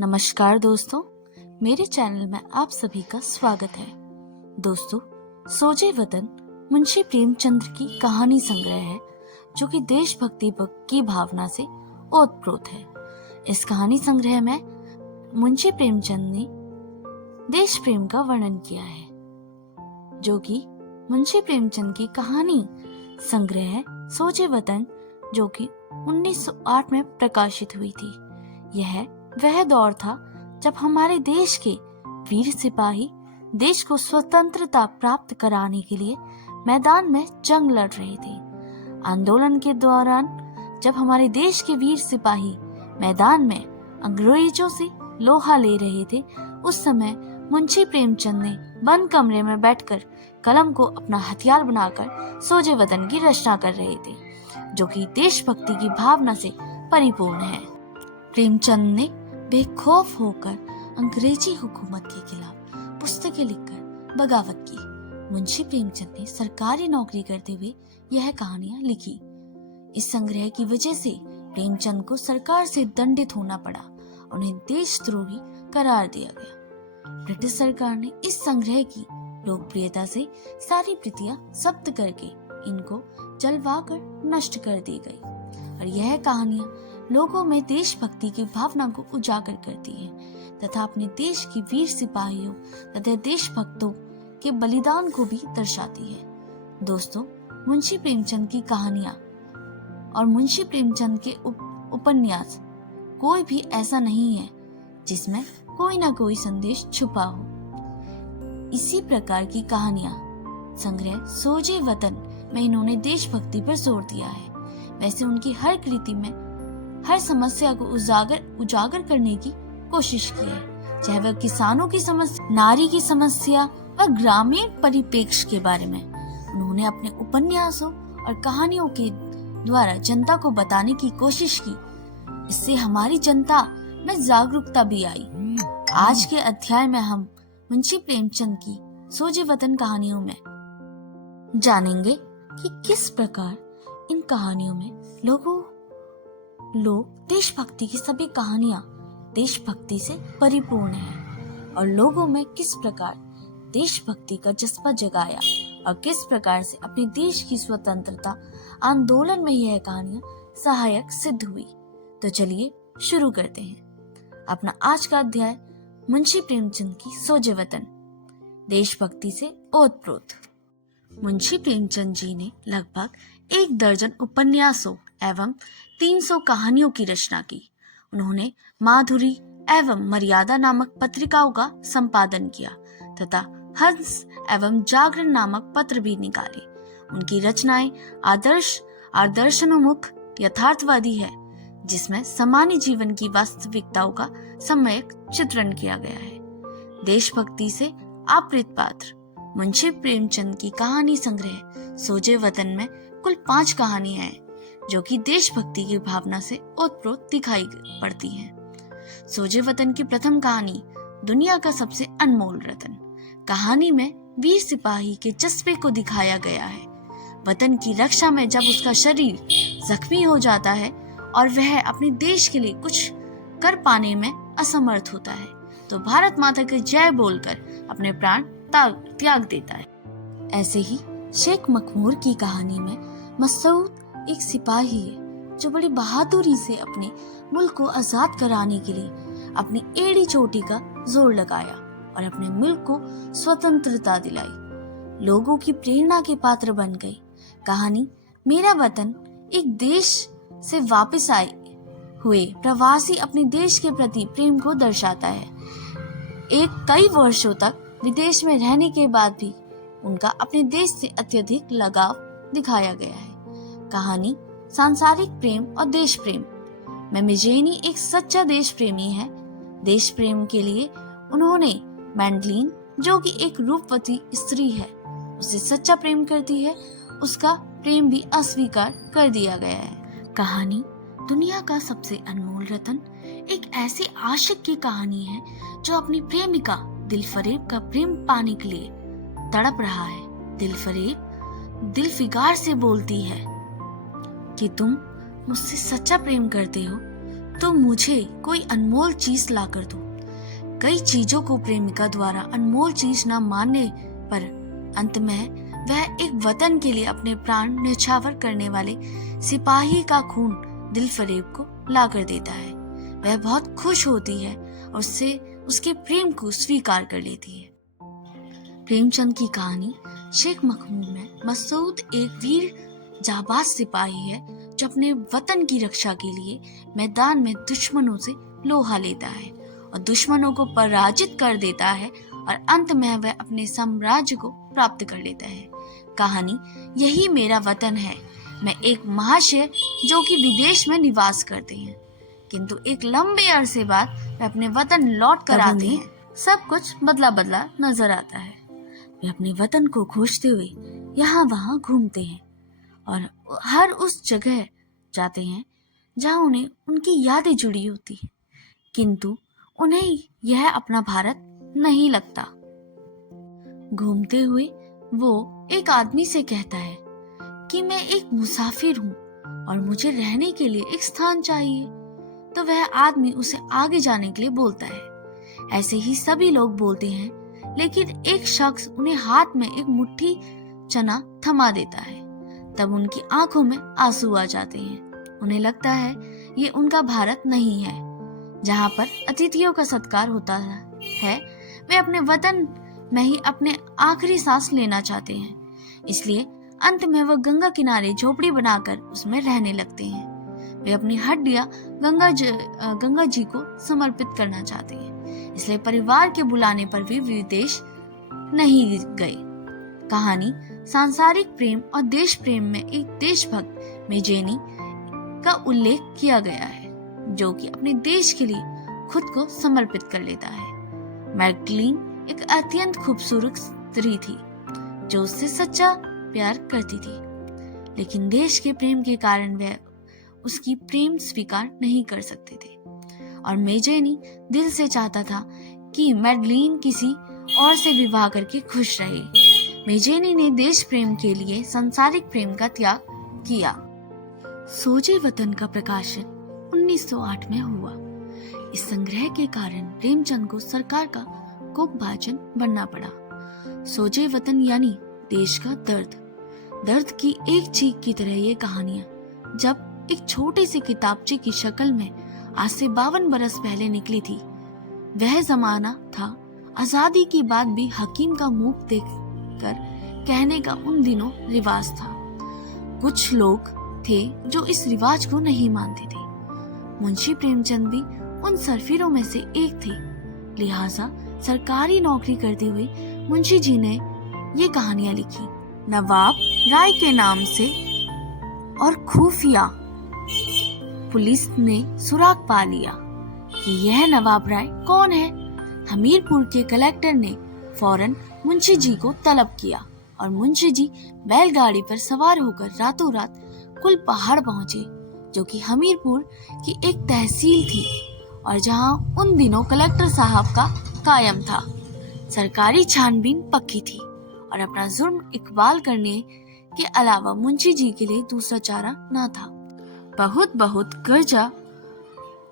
नमस्कार दोस्तों, मेरे चैनल में आप सभी का स्वागत है। दोस्तों, सोजे वतन मुंशी प्रेमचंद की कहानी संग्रह है जो कि देशभक्ति की भावना से ओतप्रोत है। इस कहानी संग्रह में मुंशी प्रेमचंद ने देश प्रेम का वर्णन किया है, जो कि मुंशी प्रेमचंद की कहानी संग्रह है सोजे वतन, जो कि 1908 में प्रकाशित हुई थी। यह वह दौर था जब हमारे देश के वीर सिपाही देश को स्वतंत्रता प्राप्त कराने के लिए मैदान में जंग लड़ रहे थे। आंदोलन के दौरान जब हमारे देश के वीर सिपाही मैदान में अंग्रेजों से लोहा ले रहे थे, उस समय मुंशी प्रेमचंद ने बंद कमरे में बैठकर कलम को अपना हथियार बनाकर सोजे वतन की रचना कर रहे थे, जो कि देशभक्ति की भावना से परिपूर्ण है। प्रेमचंद ने बेखौफ होकर अंग्रेजी हुकूमत के खिलाफ पुस्तकें लिखकर बगावत की। मुंशी प्रेमचंद ने सरकारी नौकरी करते हुए यह कहानियां लिखी। इस संग्रह की वजह से प्रेमचंद को सरकार से दंडित होना पड़ा, उन्हें देशद्रोही करार दिया गया। ब्रिटिश सरकार ने इस संग्रह की लोकप्रियता से सारी प्रतियां जब्त करके इनको जलवाकर नष्ट कर दी गई, और यह कहानियां लोगों में देशभक्ति की भावना को उजागर करती है तथा अपने देश की वीर सिपाहियों तथा देशभक्तों के बलिदान को भी दर्शाती है। दोस्तों, मुंशी प्रेमचंद की कहानियां और मुंशी प्रेमचंद के उपन्यास कोई भी ऐसा नहीं है जिसमें कोई ना कोई संदेश छुपा हो। इसी प्रकार की कहानियां संग्रह सोजे वतन में इन्होंने देशभक्ति पर जोर दिया है। वैसे उनकी हर कृति में हर समस्या को उजागर करने की कोशिश की है, चाहे वह किसानों की समस्या, नारी की समस्या व ग्रामीण परिप्रेक्ष्य के बारे में। उन्होंने अपने उपन्यासों और कहानियों के द्वारा जनता को बताने की कोशिश की। इससे हमारी जनता में जागरूकता भी आई। आज के अध्याय में हम मुंशी प्रेमचंद की सोजे वतन कहानियों में जानेंगे कि किस प्रकार इन कहानियों में लोग देशभक्ति की सभी कहानियां देशभक्ति से परिपूर्ण है और लोगों में किस प्रकार देशभक्ति का जज्बा जगाया और किस प्रकार से अपने देश की स्वतंत्रता आंदोलन में यह कहानियां सहायक सिद्ध हुई। तो चलिए शुरू करते हैं अपना आज का अध्याय मुंशी प्रेमचंद की सोजे वतन, देशभक्ति से ओतप्रोत। मुंशी प्रेमचंद जी ने लगभग 1 दर्जन उपन्यासों एवं 300 कहानियों की रचना की। उन्होंने माधुरी एवं मर्यादा नामक पत्रिकाओं का संपादन किया तथा हंस एवं जागरण नामक पत्र भी निकाले। उनकी रचनाएं आदर्शोन्मुख यथार्थवादी है, जिसमें सामान्य जीवन की वास्तविकताओं का सम्यक चित्रण किया गया है। देशभक्ति से आपृत पात्र मुंशी प्रेमचंद की कहानी संग्रह सोजे वतन में कुल 5 कहानियां हैं, जो कि देशभक्ति की भावना से ओतप्रोत दिखाई पड़ती हैं। सोजे वतन की प्रथम कहानी दुनिया का सबसे अनमोल रतन। कहानी में वीर सिपाही के जज्बे को दिखाया गया है। वतन की रक्षा में जब उसका शरीर जख्मी हो जाता है और वह अपने देश के लिए कुछ कर पाने में असमर्थ होता है, तो भारत माता की जय बोलकर अपने प्राण त्याग देता है। ऐसे ही शेख मखमूर की कहानी में मसूद एक सिपाही है जो बड़ी बहादुरी से अपने मुल्क को आजाद कराने के लिए अपनी एड़ी चोटी का जोर लगाया और अपने मुल्क को स्वतंत्रता दिलाई, लोगों की प्रेरणा के पात्र बन गई। कहानी मेरा वतन एक देश से वापस आए हुए प्रवासी अपने देश के प्रति प्रेम को दर्शाता है। कई वर्षों तक विदेश में रहने के बाद भी उनका अपने देश से अत्यधिक लगाव दिखाया गया है। कहानी सांसारिक प्रेम और देश प्रेम में मिजेनी एक सच्चा देश प्रेमी है। देश प्रेम के लिए उन्होंने मैंडलिन, जो कि एक रूपवती स्त्री है, उसे सच्चा प्रेम करती है, उसका प्रेम भी अस्वीकार कर दिया गया है। कहानी दुनिया का सबसे अनमोल रतन एक ऐसे आशिक की कहानी है जो अपनी प्रेमिका दिलफरेब का प्रेम पाने के लिए तड़प रहा है। दिलफरेब दिलफिगार से बोलती है कि तुम मुझसे सच्चा प्रेम करते हो तो मुझे कोई अनमोल चीज ला कर दो। कई चीजों को प्रेमिका द्वारा अनमोल चीज न मानने पर अंत में वह एक वतन के लिए अपने प्राण न्यौछावर करने वाले सिपाही का खून दिल फरेब को ला कर देता है। वह बहुत खुश होती है और उससे उसके प्रेम को स्वीकार कर लेती है। प्रेमचंद की कहानी शेख मखदूम में मसूद एक वीर जाबाज सिपाही है जो अपने वतन की रक्षा के लिए मैदान में दुश्मनों से लोहा लेता है और दुश्मनों को पराजित कर देता है और अंत में वह अपने साम्राज्य को प्राप्त कर लेता है। कहानी यही मेरा वतन है में एक महाशय जो कि विदेश में निवास करते हैं, किंतु एक लंबे अरसे बाद वे अपने वतन लौट कर आते हैं। सब कुछ बदला बदला नजर आता है। वे अपने वतन को खोजते हुए यहाँ वहाँ घूमते हैं और हर उस जगह जाते हैं जहाँ उन्हें उनकी यादें जुड़ी होती हैं, किंतु उन्हें यह अपना भारत नहीं लगता। घूमते हुए वो एक आदमी से कहता है कि मैं एक मुसाफिर हूँ और मुझे रहने के लिए एक स्थान चाहिए। तो वह आदमी उसे आगे जाने के लिए बोलता है। ऐसे ही सभी लोग बोलते हैं, लेकिन एक शख्स उन्हें हाथ में एक मुट्ठी चना थमा देता है। तब उनकी आंखों में आंसू आ जाते हैं। उन्हें लगता है ये उनका भारत नहीं है जहाँ पर अतिथियों का सत्कार होता है। वे अपने वतन में ही अपने आखिरी सांस लेना चाहते हैं। इसलिए अंत में वह गंगा किनारे झोपड़ी बनाकर उसमें रहने लगते हैं। वे अपनी हड्डियां गंगा जी को समर्पित करना चाहते हैं, इसलिए परिवार के बुलाने पर भी विदेश नहीं गए। कहानी सांसारिक प्रेम और देश प्रेम में एक देशभक्त मेजेनी का उल्लेख किया गया है, जो कि अपने देश के लिए खुद को समर्पित कर लेता है। मैगडलीन एक अत्यंत खूबसूरत स्त्री थी जो उससे सच्चा प्यार करती थी, लेकिन देश के प्रेम के कारण वह उसकी प्रेम स्वीकार नहीं कर सकते थे और मेजेनी दिल से चाहता था कि मैगडलीन किसी और से विवाह करके खुश रहे। मेजेनी ने देश प्रेम के लिए सांसारिक प्रेम का त्याग किया। सोजे वतन का प्रकाशन 1908 में हुआ। इस संग्रह के कारण प्रेमचंद को सरकार का कोपभाजन बनना पड़ा। सोजे वतन यानी देश का दर्द। दर्द की एक चीख की तरह ये कहानियां जब एक छोटे से किताबचे की शक्ल में आज से 52 बरस पहले निकली थी, वह जमाना था आजादी की बात भी हकीम का मुंह देखकर कहने का उन दिनों रिवाज था। कुछ लोग थे जो इस रिवाज को नहीं मानते थे। मुंशी प्रेमचंद भी उन सरफिरों में से एक थे। लिहाजा सरकारी नौकरी करते हुए मुंशी जी ने ये कहानियां लिखी। नवाब राय के नाम से और खुफिया पुलिस ने सुराग पा लिया कि यह नवाब राय कौन है। हमीरपुर के कलेक्टर ने फौरन मुंशी जी को तलब किया और मुंशी जी बैलगाड़ी पर सवार होकर रातों रात कुल पहाड़ पहुंचे, जो कि हमीरपुर की एक तहसील थी और जहां उन दिनों कलेक्टर साहब का कायम था। सरकारी छानबीन पक्की थी और अपना जुर्म इकबाल करने के अलावा मुंशी जी के लिए दूसरा चारा न था। बहुत कर्जा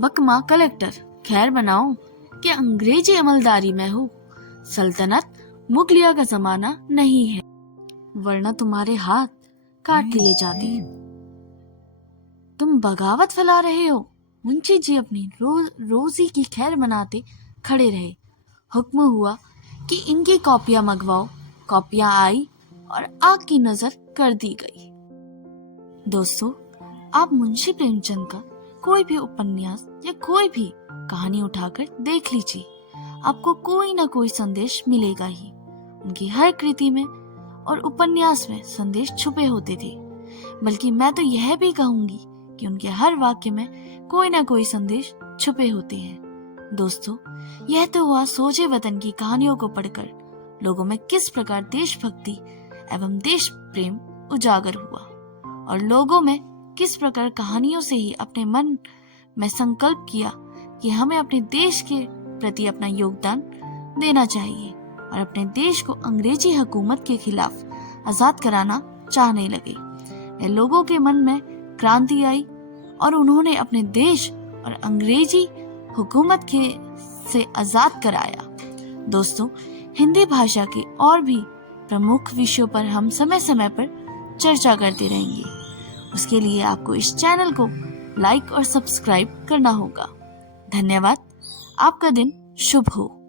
बकमा कलेक्टर, खैर बनाओ कि अंग्रेजी अमलदारी में हो। सल्तनत मुगलिया का जमाना नहीं है, वरना तुम्हारे हाथ काट लिए जाते। तुम बगावत फैला रहे हो। मुंशी जी अपनी रोजी की खैर मनाते खड़े रहे। हुक्म हुआ कि इनकी कॉपियां मंगवाओ। कॉपियां आई और आग की नजर कर दी गई। दोस्तों, आप मुंशी प्रेमचंद का कोई भी उपन्यास या कोई भी कहानी उठाकर देख लीजिए, आपको कोई ना कोई संदेश मिलेगा ही। उनकी हर कृति में और उपन्यास में संदेश छुपे होते थे, बल्कि मैं तो यह भी कहूंगी कि उनके हर वाक्य में कोई ना कोई संदेश छुपे होते हैं। दोस्तों, यह तो हुआ सोजे वतन की कहानियों को पढ़कर लोगों में किस प्रकार देशभक्ति एवं देश प्रेम उजागर हुआ और लोगों में किस प्रकार कहानियों से ही अपने मन में संकल्प किया कि हमें अपने देश के प्रति अपना योगदान देना चाहिए और अपने देश को अंग्रेजी हुकूमत के खिलाफ आजाद कराना चाहने लगे। लोगों के मन में क्रांति आई और उन्होंने अपने देश और अंग्रेजी हुकूमत के से आज़ाद कराया। दोस्तों, हिंदी भाषा के और भी प्रमुख विषयों पर हम समय समय पर चर्चा करते रहेंगे। उसके लिए आपको इस चैनल को लाइक और सब्सक्राइब करना होगा। धन्यवाद। आपका दिन शुभ हो।